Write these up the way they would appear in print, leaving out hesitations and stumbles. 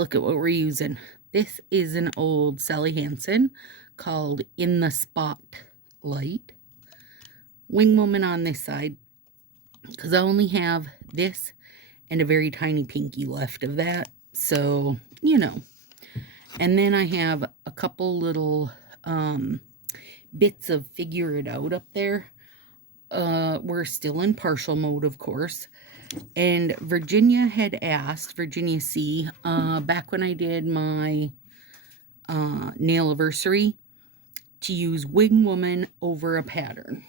look at what we're using. This is an old Sally Hansen called In the Spotlight. Wing Woman on this side, because I only have this and a very tiny pinky left of that. So, you know. And then I have a couple little bits of Figure It Out up there. We're still in partial mode, of course. And Virginia had asked, Virginia C., back when I did my nail-iversary, to use Wing Woman over a pattern.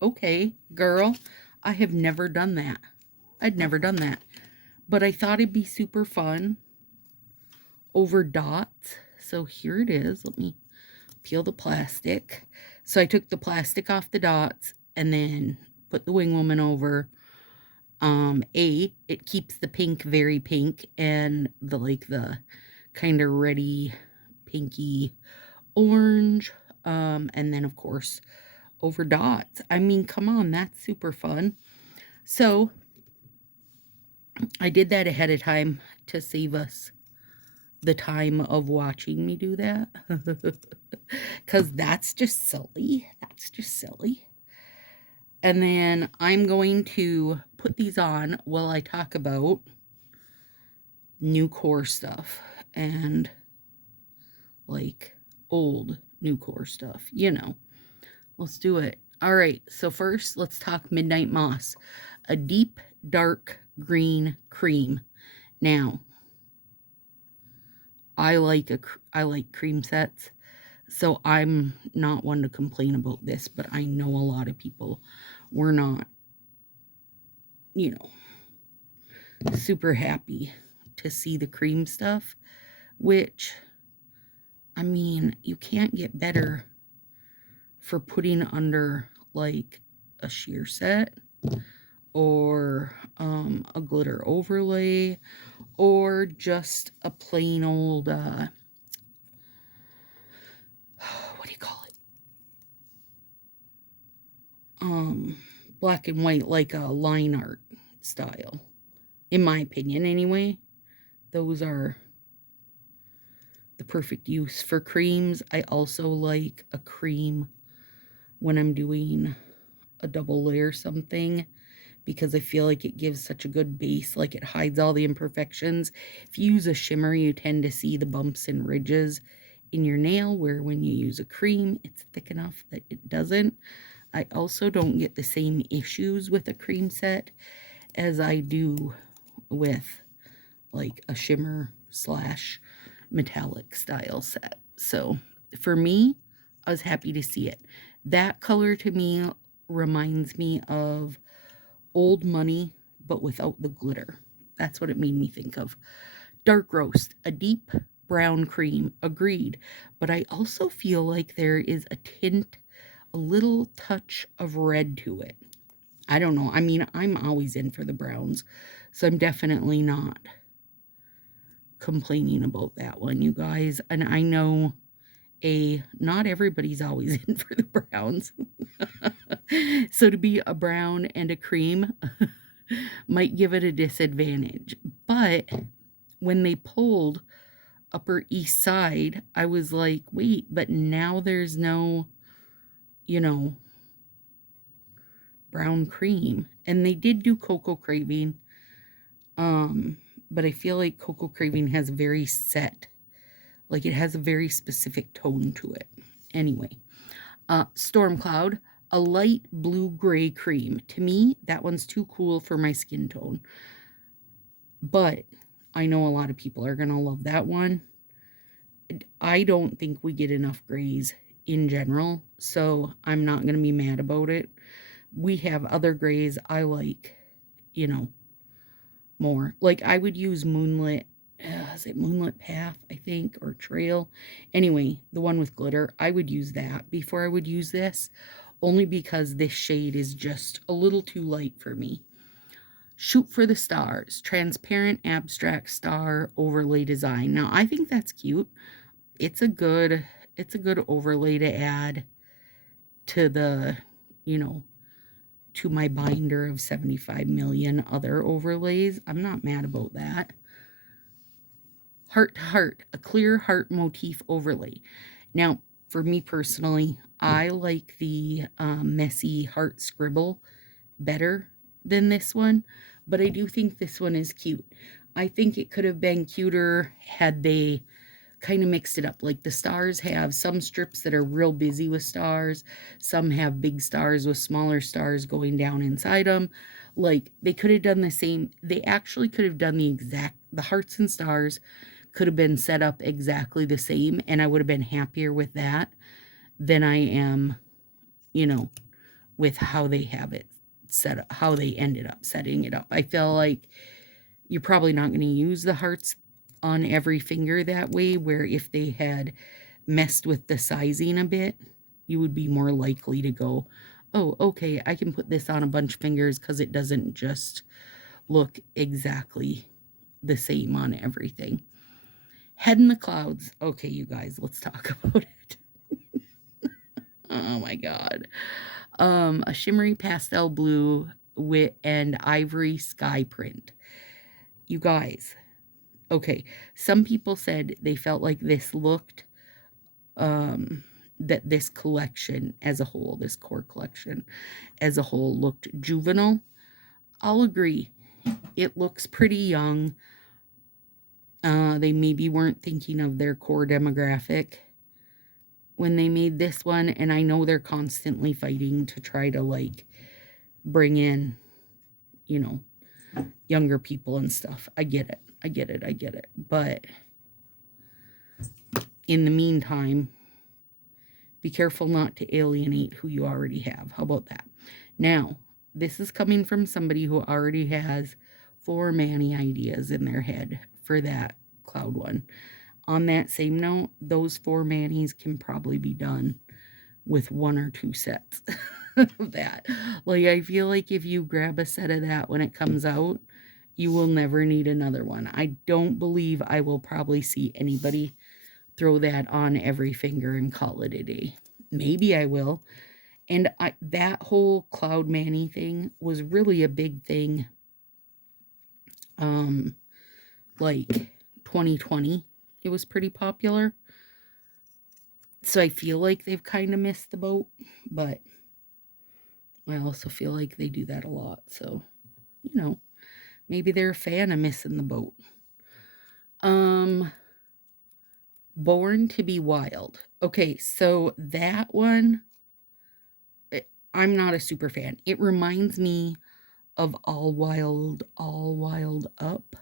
Okay, girl, I have never done that. I'd never done that. But I thought it'd be super fun over dots. So here it is. Let me peel the plastic. So I took the plastic off the dots and then put the Wing Woman over. It keeps the pink very pink and the kind of reddy pinky orange. And then of course over dots. I mean, come on, that's super fun. So I did that ahead of time to save us the time of watching me do that. Because that's just silly. That's just silly. And then I'm going to put these on while I talk about new core stuff and like old new core stuff, you know. Let's do it. All right, so first let's talk Midnight Moss, a deep dark green cream. Now, I like cream sets, so I'm not one to complain about this, but I know a lot of people were not, you know, super happy to see the cream stuff, which, I mean, you can't get better for putting under like a sheer set or a glitter overlay or just a plain old what do you call it, black and white, like a line art style, in my opinion anyway. Those are the perfect use for creams. I also like a cream when I'm doing a double layer something, because I feel like it gives such a good base, like it hides all the imperfections. If you use a shimmer, you tend to see the bumps and ridges in your nail, where when you use a cream, it's thick enough that it doesn't. I also don't get the same issues with a cream set as I do with like a shimmer slash metallic style set. So for me, I was happy to see it. That color to me reminds me of Old Money, but without the glitter. That's what it made me think of. Dark Roast, a deep brown cream, agreed. But I also feel like there is a tint, a little touch of red to it. I don't know. I mean, I'm always in for the browns, so I'm definitely not complaining about that one, you guys. And I know not everybody's always in for the browns. So to be a brown and a cream might give it a disadvantage. But when they pulled Upper East Side, I was like, wait, but now there's no, you know, brown cream. And they did do Cocoa Craving. But I feel like Cocoa Craving has very set, like it has a very specific tone to it. Anyway, Storm Cloud, a light blue-gray cream. To me, that one's too cool for my skin tone. But I know a lot of people are going to love that one. I don't think we get enough grays in general, so I'm not going to be mad about it. We have other grays I like, you know, more. Like I would use Moonlit, is it Moonlit Path, I think, or Trail? Anyway, the one with glitter, I would use that before I would use this, only because this shade is just a little too light for me. Shoot for the Stars, transparent abstract star overlay design. Now, I think that's cute. It's a good overlay to add to the, you know, to my binder of 75 million other overlays. I'm not mad about that. Heart to heart, a clear heart motif overlay. Now, for me personally, I like the messy heart scribble better than this one, but I do think this one is cute. I think it could have been cuter had they kind of mixed it up. Like the stars have some strips that are real busy with stars, some have big stars with smaller stars going down inside them. Like they could have done the same. They actually could have done the hearts and stars could have been set up exactly the same, and I would have been happier with that than I am, you know, with how they have it set up, how they ended up setting it up. I feel like you're probably not going to use the hearts on every finger that way, where if they had messed with the sizing a bit, you would be more likely to go, oh, okay, I can put this on a bunch of fingers because it doesn't just look exactly the same on everything. Head in the clouds. Okay, you guys, let's talk about it. Oh my god. A shimmery pastel blue with and ivory sky print. You guys, okay, some people said they felt like this looked that this collection as a whole, this core collection as a whole looked juvenile. I'll agree. It looks pretty young. They maybe weren't thinking of their core demographic when they made this one, and I know they're constantly fighting to try to like bring in, you know, younger people and stuff. I get it. I get it. I get it. But in the meantime, be careful not to alienate who you already have. How about that? Now, this is coming from somebody who already has 4 Manny ideas in their head for that cloud one. On that same note, those 4 Mannies can probably be done with 1 or 2 sets of that. Like, I feel like if you grab a set of that when it comes out, you will never need another one. I don't believe I will probably see anybody throw that on every finger and call it a day. Maybe I will. And that whole Cloud Manny thing was really a big thing. Like 2020, it was pretty popular. So I feel like they've kind of missed the boat, but I also feel like they do that a lot. So, you know, maybe they're a fan of missing the boat. Born to be Wild. Okay, so that one, I'm not a super fan. It reminds me of All Wild Up,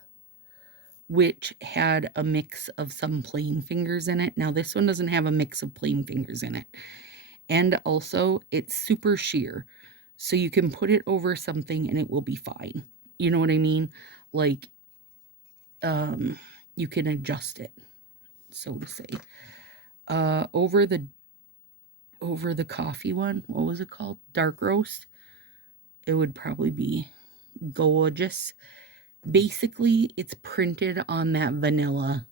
which had a mix of some plain fingers in it. Now, this one doesn't have a mix of plain fingers in it. And also, it's super sheer. So you can put it over something and it will be fine. You know what I mean? Like, you can adjust it, so to say. Over the coffee one, what was it called? Dark roast. It would probably be gorgeous. Basically, it's printed on that the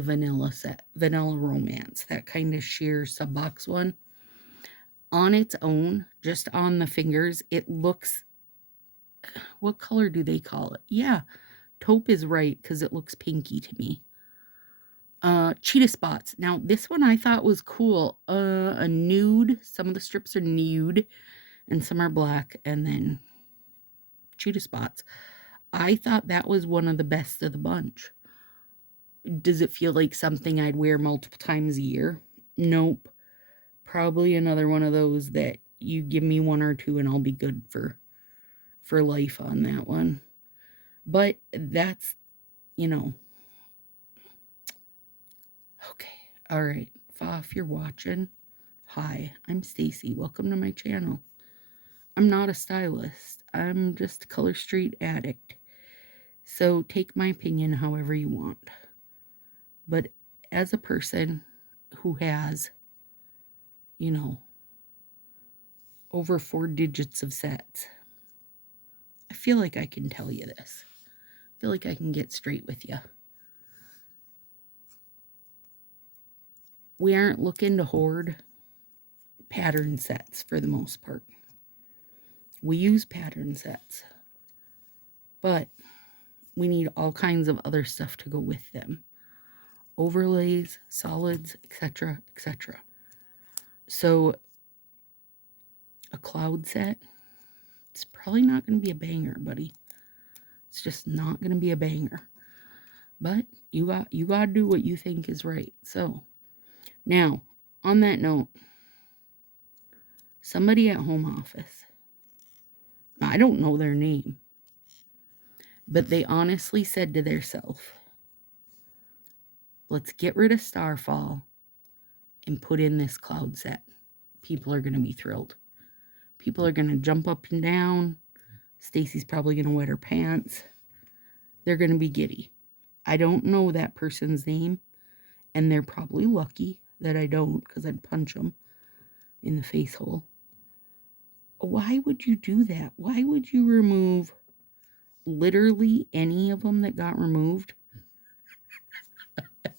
vanilla set, Vanilla Romance, that kind of sheer sub box one. On its own, just on the fingers, it looks, what color do they call it? Yeah, taupe is right because it looks pinky to me. Cheetah spots. Now, this one I thought was cool. A nude. Some of the strips are nude and some are black, and then cheetah spots. I thought that was one of the best of the bunch. Does it feel like something I'd wear multiple times a year? Nope. Probably another one of those that you give me 1 or 2 and I'll be good for life on that one. But that's, you know. Okay. All right. If you're watching, hi, I'm Stacy. Welcome to my channel. I'm not a stylist. I'm just a Color Street addict. So take my opinion however you want. But as a person who has, you know, over 4 digits of sets, I feel like I can tell you this. I feel like I can get straight with you. We aren't looking to hoard pattern sets for the most part. We use pattern sets. But we need all kinds of other stuff to go with them. Overlays, solids, etc., etc. So a cloud set, it's probably not going to be a banger, buddy. It's just not going to be a banger. But you got to do what you think is right. So now, on that note, somebody at home office, I don't know their name, but they honestly said to themselves, let's get rid of Starfall and put in this cloud set. People are going to be thrilled. People are going to jump up and down. Stacy's probably going to wet her pants. They're going to be giddy. I don't know that person's name, and they're probably lucky that I don't, because I'd punch them in the face hole. Why would you do that? Why would you remove literally any of them that got removed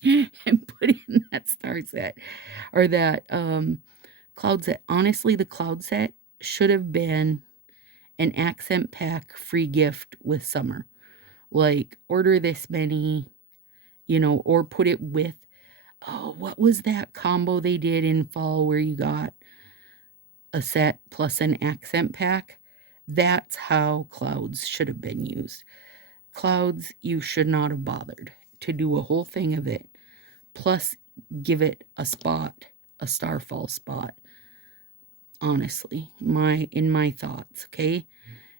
and put in that star set or that cloud set? Honestly, the cloud set should have been an accent pack free gift with summer. Like, order this many, or put it with, what was that combo they did in fall where you got a set plus an accent pack? That's how clouds should have been used. Clouds, you should not have bothered to do a whole thing of it, plus give it a spot, a starfall spot. Honestly, in my thoughts, okay?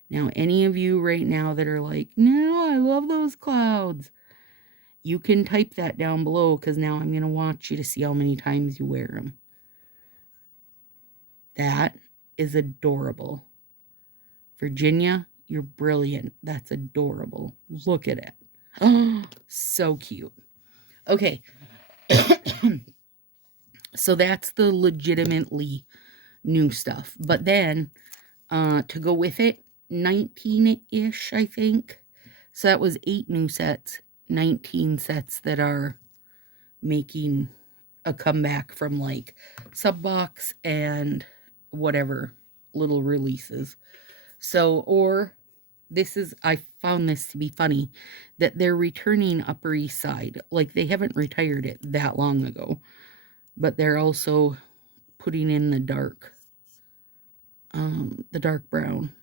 Now, any of you right now that are like, no, I love those clouds, you can type that down below, because now I'm going to watch you to see how many times you wear them. That is adorable. Virginia, you're brilliant. That's adorable. Look at it. Oh, so cute. Okay. So that's the legitimately new stuff. But then, to go with it, 19-ish, I think. So that was 8 new sets, 19 sets that are making a comeback from like Subbox and whatever little releases. So, or I found this to be funny, that they're returning Upper East Side. Like, they haven't retired it that long ago, but they're also putting in the dark brown.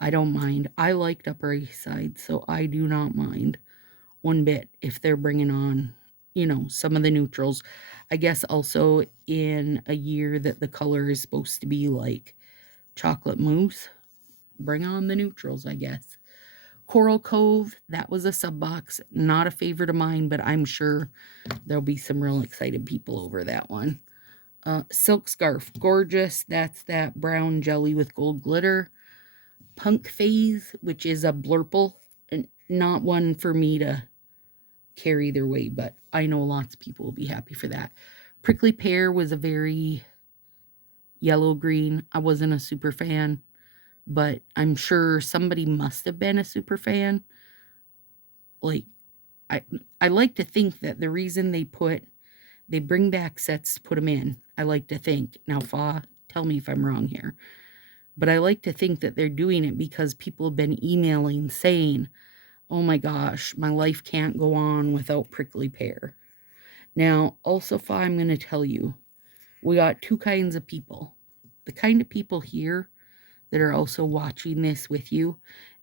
I don't mind. I liked Upper East Side, so I do not mind one bit if they're bringing on, some of the neutrals. I guess also in a year that the color is supposed to be like chocolate mousse, bring on the neutrals, I guess. Coral Cove, that was a sub box. Not a favorite of mine, but I'm sure there'll be some real excited people over that one. Silk Scarf, gorgeous. That's that brown jelly with gold glitter. Punk Phase, which is a blurple, and not one for me to carry their way, but I know lots of people will be happy for that. Prickly Pear was a very yellow-green. I wasn't a super fan, but I'm sure somebody must have been a super fan. Like, I like to think that the reason they bring back sets to put them in, I like to think, now Fa, tell me if I'm wrong here, but I like to think that they're doing it because people have been emailing saying, oh my gosh, my life can't go on without Prickly Pear. Now, also, Fa, I'm going to tell you, we got 2 kinds of people. The kind of people here that are also watching this with you,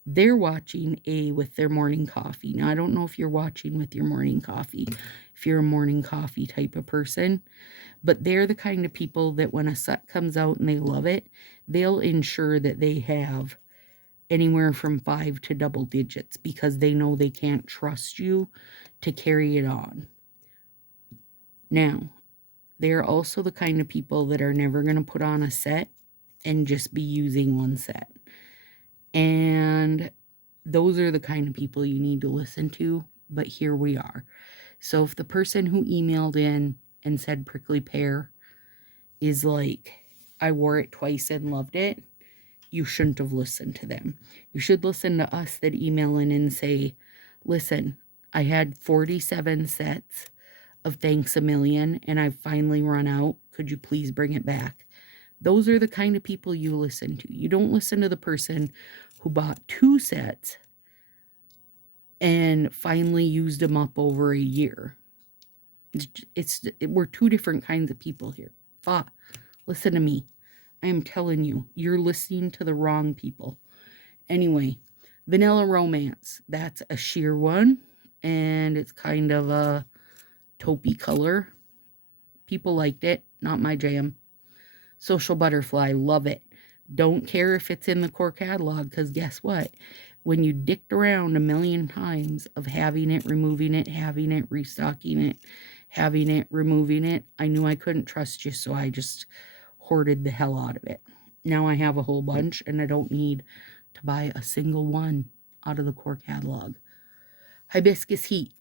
they're watching with their morning coffee. Now, I don't know if you're watching with your morning coffee, if you're a morning coffee type of person, but they're the kind of people that when a set comes out and they love it, they'll ensure that they have anywhere from 5 to double digits because they know they can't trust you to carry it on. Now, they're also the kind of people that are never going to put on a set and just be using one set. And those are the kind of people you need to listen to, but here we are. So if the person who emailed in and said Prickly Pear is like, I wore it twice and loved it, you shouldn't have listened to them. You should listen to us that email in and say, listen, I had 47 sets of Thanks a Million and I've finally run out. Could you please bring it back? Those are the kind of people you listen to. You don't listen to the person who bought 2 sets and finally used them up over a year. We're two different kinds of people here. Listen to me. I am telling you, you're listening to the wrong people. Anyway, Vanilla Romance. That's a sheer one, and it's kind of a taupey color. People liked it. Not my jam. Social Butterfly. Love it. Don't care if it's in the core catalog, because guess what? When you dicked around a million times of having it, removing it, having it, restocking it, having it, removing it, I knew I couldn't trust you, so I just hoarded the hell out of it. Now I have a whole bunch, and I don't need to buy a single one out of the core catalog. Hibiscus Heat.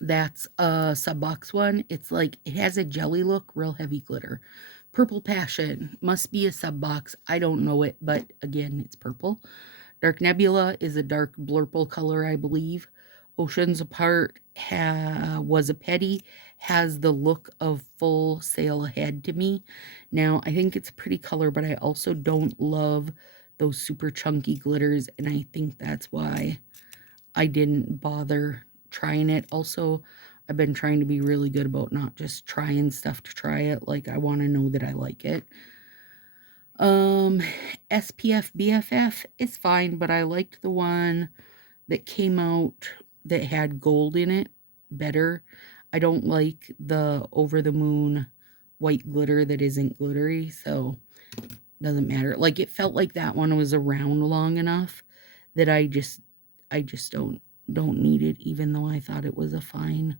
That's a sub-box one. It's like, it has a jelly look, real heavy glitter. Purple Passion. Must be a sub-box. I don't know it, but again, it's purple. Dark Nebula is a dark blurple color, I believe. Oceans Apart was a petty. Has the look of Full Sail Ahead to me. Now, I think it's a pretty color, but I also don't love those super chunky glitters, and I think that's why I didn't bother trying it. Also, I've been trying to be really good about not just trying stuff to try it. Like, I want to know that I like it. SPF BFF is fine, but I liked the one that came out that had gold in it better. I don't like the over the moon white glitter that isn't glittery, so doesn't matter. Like, it felt like that one was around long enough that I just don't need it, even though I thought it was a fine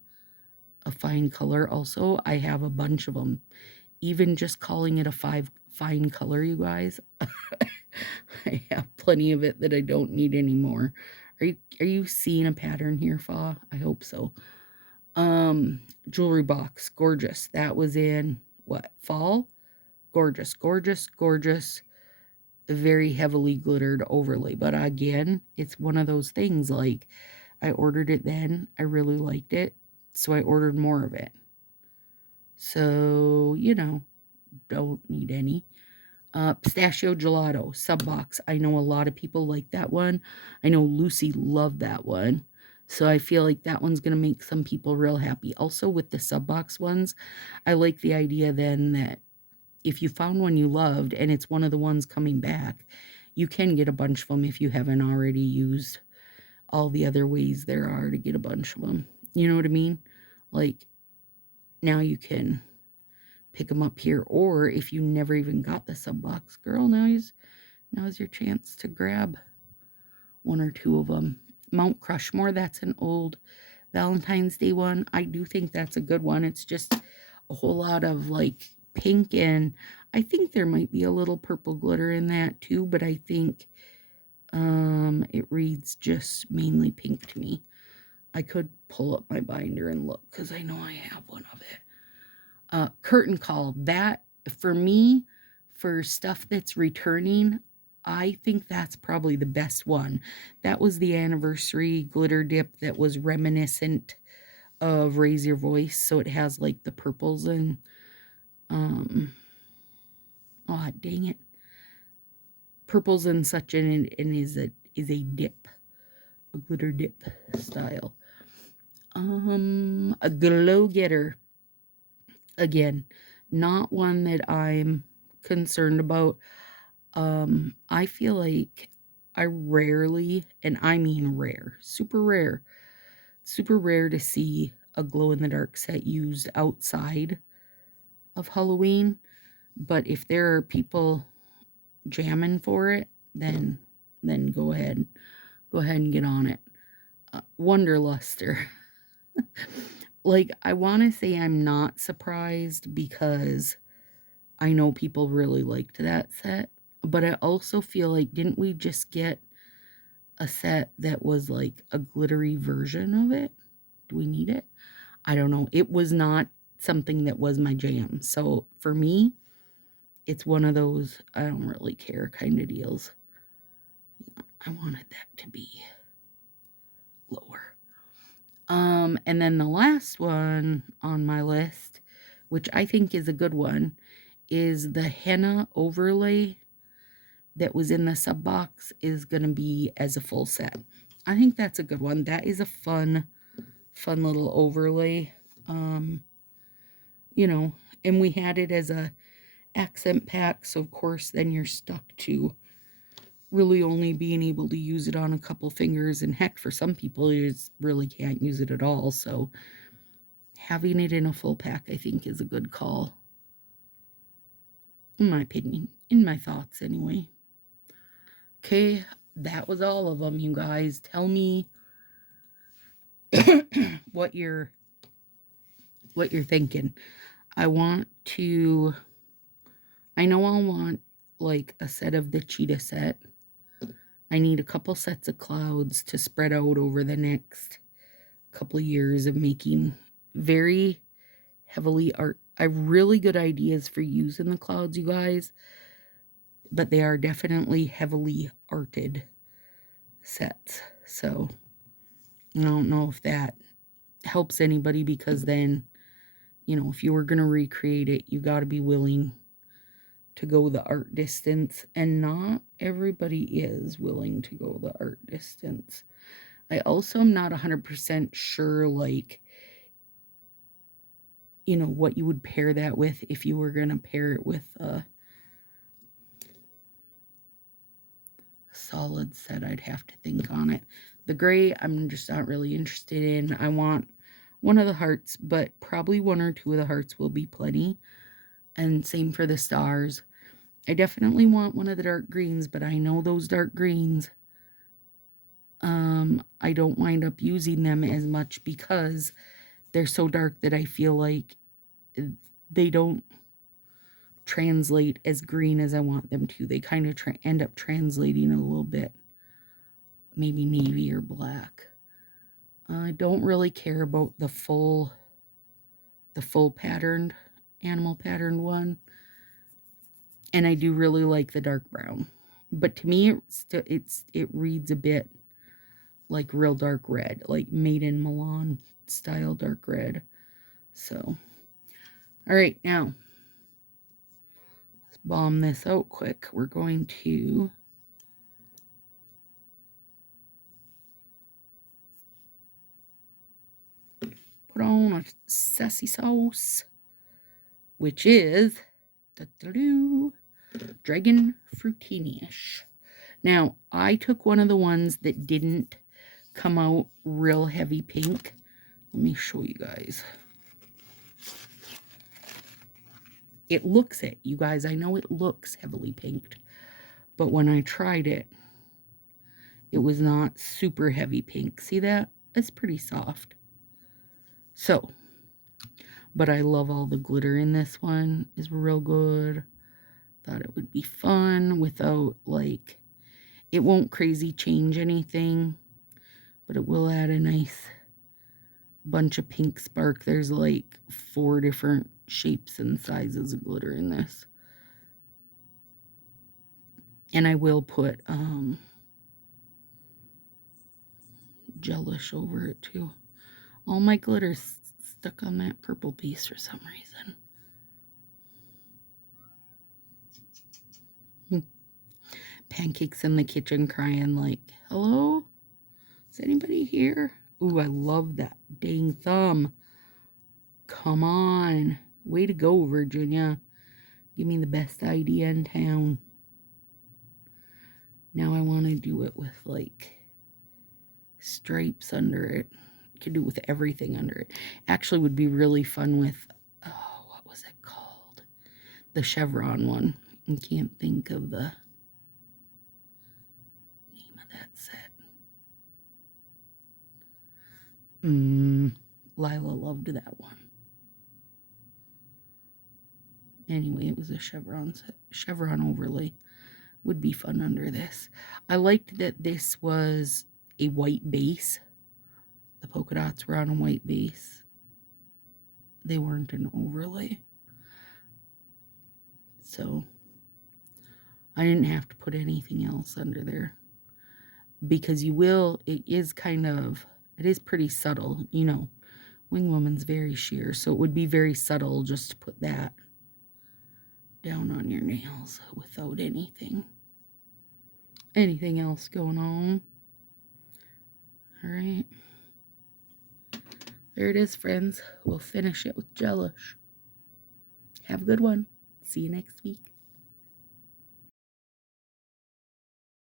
color. Also, I have a bunch of them. Even just calling it a fine color, you guys, I have plenty of it that I don't need anymore. Are you seeing a pattern here, Fa? I hope so. Jewelry box, gorgeous. That was in what, fall? Gorgeous, gorgeous, gorgeous. Very heavily glittered overlay, but again, it's one of those things, like, I ordered it then, I really liked it, so I ordered more of it. So, you know, don't need any. Pistachio Gelato, sub box. I know a lot of people like that one. I know Lucy loved that one. So I feel like that one's going to make some people real happy. Also, with the sub box ones, I like the idea then that if you found one you loved and it's one of the ones coming back, you can get a bunch of them if you haven't already used all the other ways there are to get a bunch of them. You know what I mean? Like, now you can pick them up here, or if you never even got the sub box, girl, now's your chance to grab one or two of them. Mount Crushmore, that's an old Valentine's Day one. I do think that's a good one. It's just a whole lot of like pink, and I think there might be a little purple glitter in that too, but I think it reads just mainly pink to me. I could pull up my binder and look, because I know I have one of it. Curtain Call, that for me, for stuff that's returning, I think that's probably the best one. That was the anniversary glitter dip that was reminiscent of Raise Your Voice, so it has like the purples and oh dang it, purples and such in it, and is a dip, a glitter dip style. A Glow Getter, again, not one that I'm concerned about. I feel like I rarely, and I mean rare, super rare to see a glow-in-the-dark set used outside of Halloween. But if there are people jamming for it, then go ahead and get on it. Wonderluster. Like, I want to say I'm not surprised, because I know people really liked that set, but I also feel like, didn't we just get a set that was like a glittery version of it? Do we need it? I don't know. It was not something that was my jam. So for me, it's one of those I don't really care kind of deals. I wanted that to be lower. And then the last one on my list, which I think is a good one, is the henna overlay that was in the sub box is going to be as a full set. I think that's a good one. That is a fun little overlay. You know, and we had it as a accent pack, so of course then you're stuck to really only being able to use it on a couple fingers, and heck, for some people you just really can't use it at all. So having it in a full pack, I think, is a good call, in my opinion, in my thoughts anyway. Okay, that was all of them, you guys. Tell me what you're thinking. I know I'll want like a set of the cheetah set. I need a couple sets of clouds to spread out over the next couple of years of making very heavily art. I have really good ideas for using the clouds, you guys, but they are definitely heavily arted sets. So I don't know if that helps anybody, because then, you know, if you were going to recreate it, you got to be willing to go the art distance, and not everybody is willing to go the art distance. I also am not 100% sure, like, you know, what you would pair that with if you were going to pair it with a solid set. I'd have to think on it. The gray, I'm just not really interested in. I want one of the hearts, but probably one or two of the hearts will be plenty. And same for the stars. I definitely want one of the dark greens, but I know those dark greens, I don't wind up using them as much because they're so dark that I feel like they don't translate as green as I want them to. They kind of end up translating a little bit, maybe navy or black. I don't really care about the full patterned, animal patterned one. And I do really like the dark brown. But to me, it reads a bit like real dark red, like made in Milan style dark red. So, all right, now let's bomb this out quick. We're going to put on a sassy sauce, which is dragon fruitini-ish. Now, I took one of the ones that didn't come out real heavy pink. Let me show you guys. It looks it, you guys. I know it looks heavily pinked, but when I tried it, it was not super heavy pink. See that? It's pretty soft. So, but I love all the glitter in this one. Is real good. Thought it would be fun without, like, it won't crazy change anything, but it will add a nice bunch of pink spark. There's like 4 different shapes and sizes of glitter in this. And I will put gelish over it too. All my glitter's stuck on that purple piece for some reason. Pancakes in the kitchen crying like, hello? Is anybody here? Ooh, I love that dang thumb. Come on. Way to go, Virginia. Give me the best idea in town. Now I want to do it with, like, stripes under it. You could do it with everything under it. Actually would be really fun with, oh, what was it called? The chevron one. I can't think of the name of that set. Lila loved that one. Anyway, it was a chevron overlay. Would be fun under this. I liked that this was a white base. The polka dots were on a white base. They weren't an overlay. So I didn't have to put anything else under there. Because it is pretty subtle, you know. Wing Woman's very sheer, so it would be very subtle just to put that down on your nails without anything else going on. All right. There it is, friends. We'll finish it with gelish. Have a good one. See you next week.